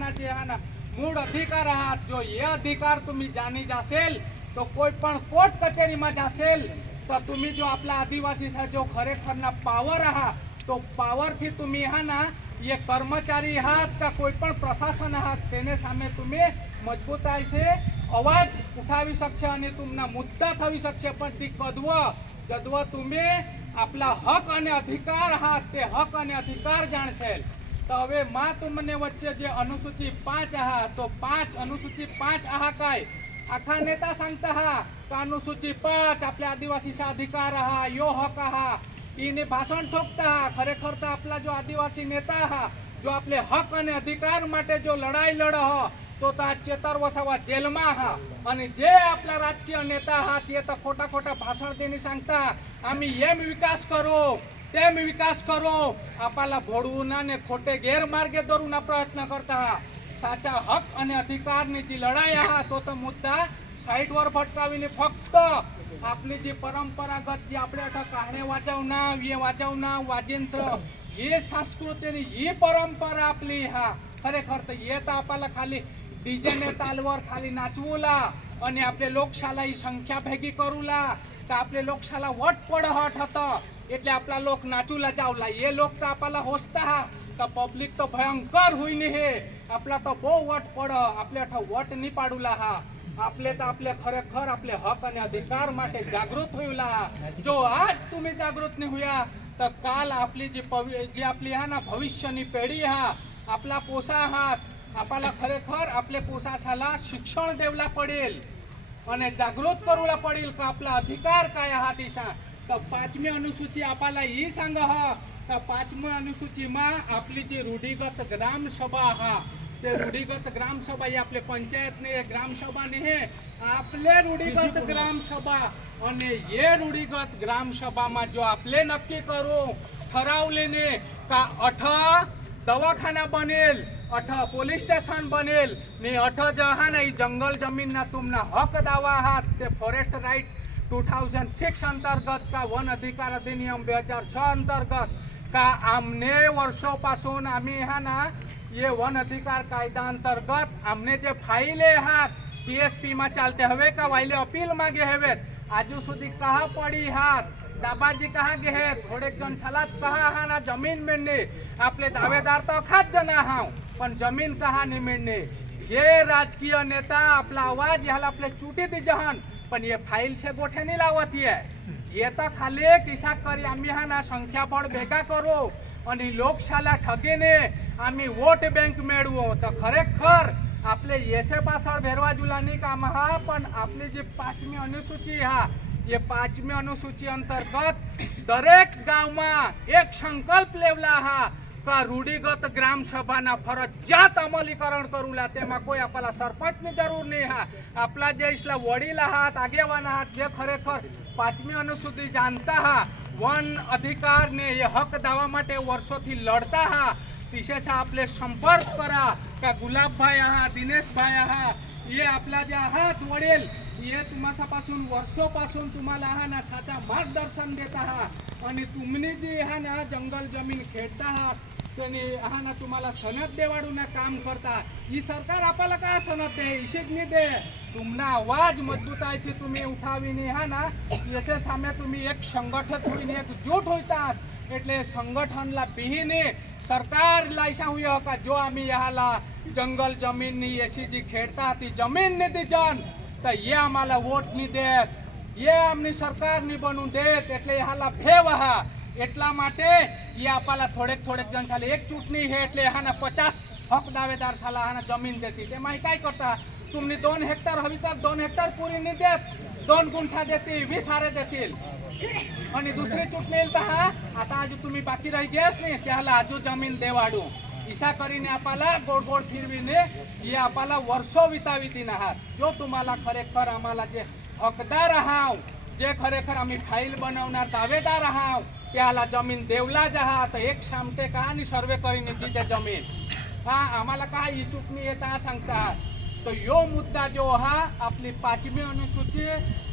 ना जे हा ना मूळ अधिकार आहात जो हे अधिकार तुम्ही जाणी जासेल तो कोई पण कोर्ट कचेरी में जासेल तो तुम्ही जो आपला आदिवासी सा जो खरेखरना पावर आहात तो पावर थी तुम्ही हा ना ये कर्मचारी आहात का कोई पण प्रशासन आहात तेने सामे तुम्ही मजबूताई से अवाज उठावी शकशे आणि तुमना मुद्दा थवी शकशे पण ती कदव तुम्ही आपला हक आणि अधिकार आहात ते हक आणि अधिकार जाणशेल तो हवे मा तुमने वच्चे जे अनुसूची 5 आहात तो 5 अनुसूची 5 आहा काय आखा नेता सांगता हा का अनुसूची 5 आपल्या आदिवासीचा अधिकार आहा यो हक आहा इने भाषण ठोकता हा खरेखर तर आपला जो आदिवासी नेता हा जो आपले हक आणि अधिकार माटे जो लढाई लढ हा तो ता 74 वसावा जेलमा हा आणि जे आपला राजकीय नेता हा ते तर खोटा खोटा भाषण देणी सांगता आम्ही एम विकास करू तेम विकास करू आपला भोडवून आणि खोटे गैरमार्गे दरून प्रयत्न करता साचा हक आणि अधिकारनी जी लढाई हा तो तर मुद्दा साईडवर भटकावीने फक्त आपली जी परंपरागत जी आपल्या कहाण्या वाजवणं ये वाजवणं वाजिंत्र ही संस्कृती ही परंपरा आपली हा खरेखर तर येत आपल्याला खाली डीजे ने तालवर खाली नाचवूला आणि आपले लोकशाला ही संख्या भेगी करूला तर आपले लोकशाला वट पड हट होतं એટલે आपला लोक नाचूला जावला ये लोक तर आपल्याला होसता हा तर पब्लिक तो भयंकर होईनी हे आपला तो बो वट पड आपल्या वट नहीं पाडूला हा आपले तर आपले खरेखर आपले हक आणि अधिकार माटे जागृत होईला जो आज तुम्ही जागृत नहीं हुया तर काल आपली जी आपली हा ना भविष्यनी पेढी हा आपला पोसा आहात आपल्याला खरेखर आपले पोसासाला शिक्षण देवला पडेल आणि जागृत करूला पडेल का आपला अधिकार काय आहात दिशा तर 5वी अनुसूची आपल्याला ही सांग हा तर 5वी अनुसूची मा आपली जी रूढीगत ग्रामसभा हा ते रूढीगत ग्रामसभा ही आपले पंचायत ने ग्रामसभा ने हे आपले रूढीगत ग्रामसभा आणि ये रूढीगत ग्रामसभा मा जो आपले नक्की करू ठरावले ने का 18 दवाखाना बनेल 18 पोलीस स्टेशन बनेल ने 18 जहा नाही जंगल जमीन ना तुमना हक दावा आहात ते फॉरेस्ट राइट 2006 अंतर्गत का वन अधिकार अधिनियम 2006 अंतर्गत का आमने वर्षोपासून आम्ही हा ना ये वन अधिकार कायदा अंतर्गत आमने जे फाइले हाथ पीएसपी में चालते हवे का वाइले अपील मागे हवेत आजू सुधी कहा पड़ी हाथ दाबाजी कहा गे है थोड़े जन छलाच कहा हा ना जमीन मिळणे आपले दावेदार तो खात जना हाव पण जमीन कहा नहीं मिळणे ये राजकीय नेता आपला आवाज ह्याला आपले चुटी दी जहन पण ये फाइल से गोठे नहीं लावत है ये तो खाली किसा करी आम्ही हा ना संख्याबळ भेगा करू आणि लोकशाला ठगीने आम्ही वोट बँक मेळवू तर खरेखर आपले येसे पासळ भेरवाजुलानी काम हा पण आपली जी 5वी अनुसूची हा ये 5वी अनुसूची अंतर्गत दरेक गाव में एक संकल्प लेवला हा का रूढ़िगत ग्राम सभा ना फरजियात अमलीकरण करूला तेमा कोई आपला सरपंच ની જરૂર नहीं हा आपला जे इसला वडील आहात आगेवान आहात जे खरेखर 5वी अनुसूची जानता हा वन अधिकार ने ये हक दावा माटे वर्षों थी लड़ता हा विशेष आपले संपर्क करा का गुलाब भाई आहा दिनेश भाई आहा ये आपला जे आहात वडील ये तुम्हापासून वर्षोपासून तुम्हाला हा ना साचा मार्गदर्शन देता हा आणि तुम्ही जे हा ना जंगल जमीन खेळता हा त्याने हा ना तुम्हाला सनद देवाडू ना काम करता ही सरकार आपल्याला काय सनद दे इशिक नहीं दे तुमना आवाज मजबूताई थी तुम्ही उठावीने हा ना जसे सामे तुम्ही एक संगठन होईने एक जुट होतास એટલે સંગઠનલા બીહીને સરકાર લાયસા हुई का जो आम्ही ह्याला जंगल जमीन नी एसीजी खेळता ती जमीन नहीं दी जन तर ये आम्हाला वोट नहीं देत ये आमनी सरकार नहीं बनू देत એટલે ह्याला भेव हा એટલા માટે ये आपला थोड़े थोड़े जन साले एक चूंटणी है એટલે ह्याना 50 हक दावेदार साला ह्याना जमीन देती ते माही काय करता तुमनी 2 हेक्टर हवी तर 2 हेक्टर पूरी नहीं देत 2 गुंठा देती 20 हारे देतील आणि दुसरी चूंटणी येईल हा आता आज तुम्ही बाकी राही गेस नाही त्याला आजू जमीन देवाडू ईसा करीने आपला गोड गोड फिरवीने ये आपला वर्षो वितावी दिन आहात जो तुम्हाला खरेखर आम्हाला जे हकदार आहाव जे खरेखर आम्ही फाइल बनवणार दावेदार आहाव त्याला जमीन देवला जहात एक शामते का आणि सर्वे करीने दिते जमीन हा आम्हाला काय ही चूंटणी येता सांगता तो यो मुद्दा जो हा आपली 5वी अनुसूची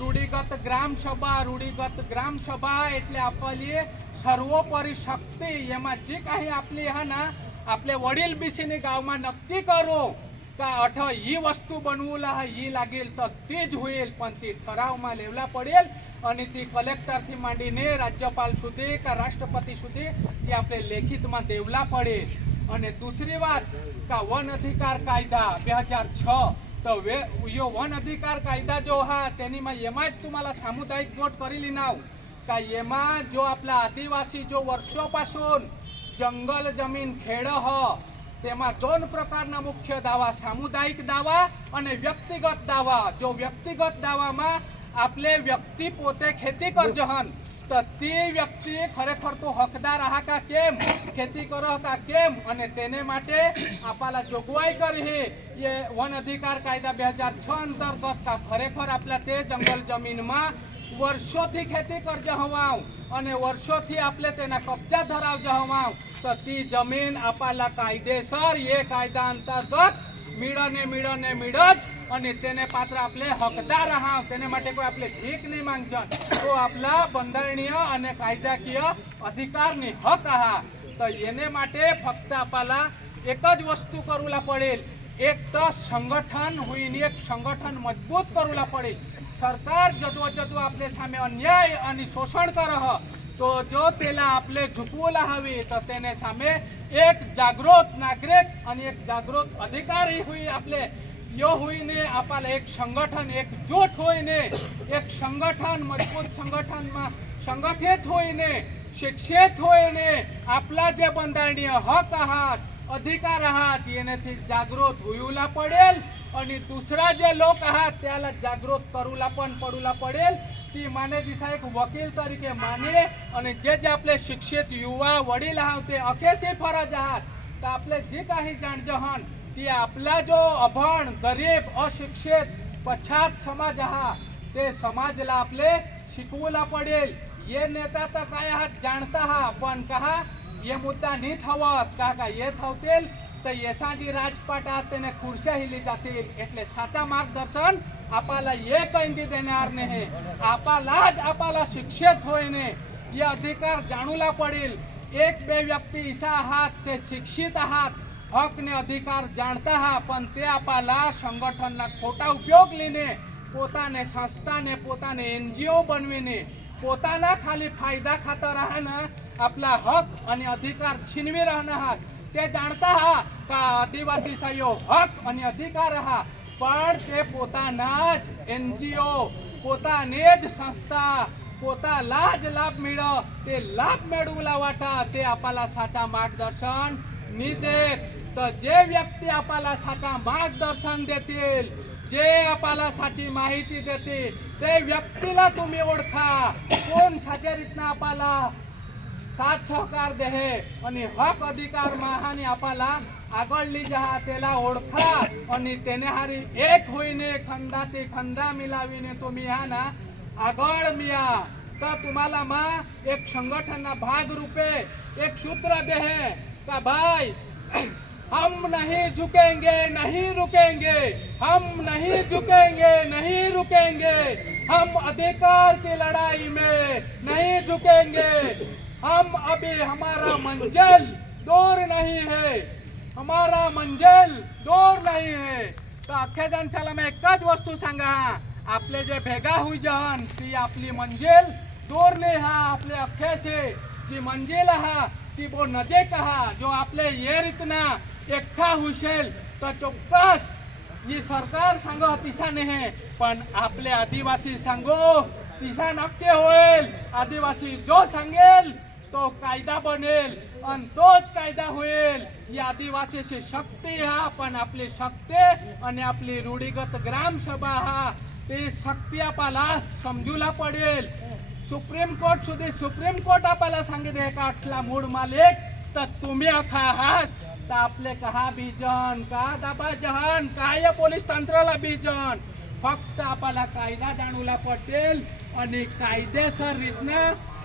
रूढीगत ग्राम सभा એટલે આપલી સર્વોપરી શક્તિ એમાં જે काही आपली हा ना आपले वडील बीसीने गावમાં नक्की करो का ही वस्तू बनवूला ही लागेल तर तीच होईल, पण ती ठरावમાં લેવલા પડેલ અને ती કલેક્ટરથી માંડીને રાજ્યપાલ સુધી કે રાષ્ટ્રપતિ સુધી ती આપણે લેખિતમાં દેવલા પડેલ. અને दूसरी વાત का वन अधिकार कायदा 2006 तो यो वन अधिकार कायदा जो हा તેનીમાં એમાં જ तुम्हाला सामुदायिक वोट करेली नाव का एमा जो आपला आदिवासी जो वर्षोपासून जंगल जमीन खेड ह तेमा दोन प्रकारना मुख्य दावा, सामुदायिक दावा અને વ્યક્તિગત दावा. जो व्यक्तिगत दावाમાં आपले व्यक्ती पोते खेती करजहन तो ती व्यक्ति खरेखर तो हकदार आहा का केम, खेती करो का केम, અને તેને માટે आपला जोगवाई કરી હે ये वन अधिकार कायदा 2006 अंतर्गत का खरेखर आपला ते जंगल जमीનમાં વર્ષોથી ખેતી કરજે હવાવ અને વર્ષોથી આપણે તેના કબજા ધરાવજે હવાવ તો તી જમીન આપણા કાયદેસર એ કાયદા અંતર્ગત મીળજ અને તેને પાત્ર આપણે હકદાર આહાવ. તેને માટે કોઈ આપણે ભીખ નહીં માંગજન, તો આપણા બંધારણીય અને કાયદાકીય અધિકારની હક આહા. તો એને માટે ફક્ત આપણા એક જ વસ્તુ કરુલા પડેલ, એક તો સંગઠન હોઈને એક સંગઠન મજબૂત કરુલા પડેલ. सरकार जदो आपले सामे अन्याय आणि शोषण करह तो जो तेला आपले झुकवला हवी तो तेने सामे एक जागृत नागरिक आणि एक जागृत अधिकारी हुई आपले यो हुईने आपला एक संगठन एकजूट होईने एक संगठन मजबूत संगठन में संगठित होईने शिक्षित होईने आपला जे बंधारणीय हक आहात अधिकार आहात येनेથી जागृत होऊला पडेल आणि दुसरा जे लोक आहात त्याला जागृत करूला पण पडूला पडेल. ती माने दिसा एक वकील तरीके माने आणि जे जे आपले शिक्षित युवा वडील आहात ते अखेसी फरज आहात तर आपले जे काही जाणजहन ती आपला जो अभण गरीब अशिक्षित पछात समाज आहात ते समाजला आपले शिकवूला पडेल. ये नेता तर काय आहात जाणता हा पण कहा ये मुद्दा नहीं थवत का ये थवतेल तो येसाजी राजपाट आहात તેને ખુરશા હિલી જાतील. એટલે સાચા માર્ગદર્શન આપાલા ये કંઈ દેનાર નહીં, આપાલા જ આપાલા શિક્ષિત હોઈને ये अधिकार जाणूला पडेल. एक बे व्यक्ती ईसा आहात ते शिक्षित आहात हक ने अधिकार जाणता हा पण ते आपाला संगठनना खोटा उपयोग લઈને પોતાને સંસ્થાને પોતાને એનજીઓ बनवीने પોતાના ખાલી फायदा खातर राहणं आपला हक आणि अधिकार छीनवी राहणं हा ते जाणता हा का आदिवासी सायो हक आणि अधिकार हा पण ते पोताना ज एनजीओ पोताने ज संस्था पोताला ज लाभ मिळ ते लाभ मिळवला वाटा ते आपला साचा मार्गदर्शन नि देत. तर जे व्यक्ती आपला साचा मार्गदर्शन देतील जे आपला साची माहिती देते ते व्यक्तीला तुम्ही ओळखा कोण साच्या रीतना आपला साथ सहकार देहे आणि हक अधिकार महानी आपला આગળલી જહા તેલા ઓળખા અને તેને હારી એક હોઈને ખંદાથી ખંदा મિલાવીને तुम्ही हा ना આગળ મિયા તો तुम्हाला मा एक संगठनना भाग रूपे एक सूत्र देहे का भाई हम नहीं झुकेंगे नहीं रुकेंगे, हम नहीं झुकेंगे नहीं रुकेंगे, हम अधिकार की लड़ाई में नहीं झुकेंगे, हम अभी हमारा मंजिल दूर नहीं है, हमारा मंजिल दूर नहीं है. तो अख्ख्या जनशाला में एक ज वस्तू सांगा आपले जे भेगा हुई जहन ती आपली मंजिल दूर नहीं हा आपले अख्खे से जी मंजिल हा ती बो नजीक हा. जो आपले ये रीतना एकठा हुशेल तो चौक्कस जी सरकार सांगो तिसा नाही पण आपले आदिवासी सांगो तिसा नक्की होईल. आदिवासी जो सांगेल तो कायदा बनेल आणि तोच कायदा होईल. ही आदिवासीची शक्ती हा पण आपली शक्ती आणि आपली रूढीगत ग्रामसभा हा ते शक्ती आपल्याला समजूला पडेल. सुप्रीम कोर्ट सुधी सुप्रीम कोर्ट आपल्याला सांगितले का आठला मूळ मालिक तर तुम्ही अखा हास तर आपले कहा बीजन का दाबा जहान काय पोलीस तंत्राला बीजन फक्त आपल्याला कायदा जाणूला पटेल आणि कायदेसर रीतना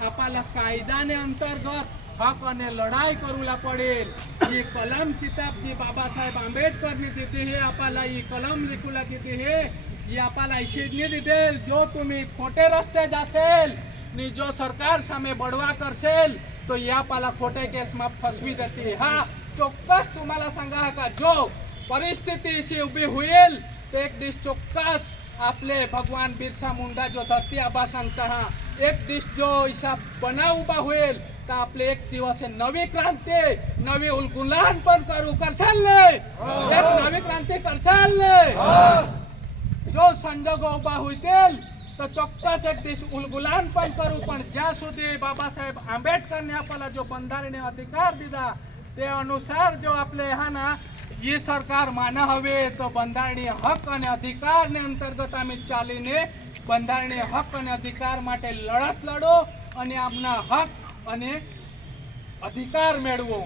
आपल्याला कायदाने अंतर्गत हक અને લડાઈ કरूला पडेल. ही कलम किताब जी बाबासाहेब आंबेडकर ने दिली है आपल्याला ही कलम लिखूला दिली है ही आपल्याला शिजनी दिदेल. जो तुम्ही खोटे रस्ते जासेल नि जो सरकार सामे बडवा करसेल तो ये आपल्याला खोटे केस में फसवी देती. हा ચોક્કસ तुम्हाला सांगा का जो परिस्थिती अशी उभी होईल तो एक दिवस ચોક્કસ आपले भगवान बिरसा मुंडा जो धरती आबा सांगता एक दिवस जो हिसाब बना उभा होईल तर आपले एक दिवस हे नवी क्रांती नवी उलगुलान पण करसाल नाही एक नवी क्रांती करसाल नाही जो संजोग उभा होतील तर ચોક્કસ एक दिवस उलगुलान पण करू पण ज्या સુધી बाबासाहेब आंबेडकरने आपल्याला जो બંધારણીય अधिकार दिला તે अनुसार जो आपले हा ना ये सरकार माना हवे तो બંધારણીય हक અને अधिकार ને અંતર્ગત અમે ચાલીને બંધારણીય हक અને अधिकार માટે લડત લડો અને આપના हक અને अधिकार મેળવો।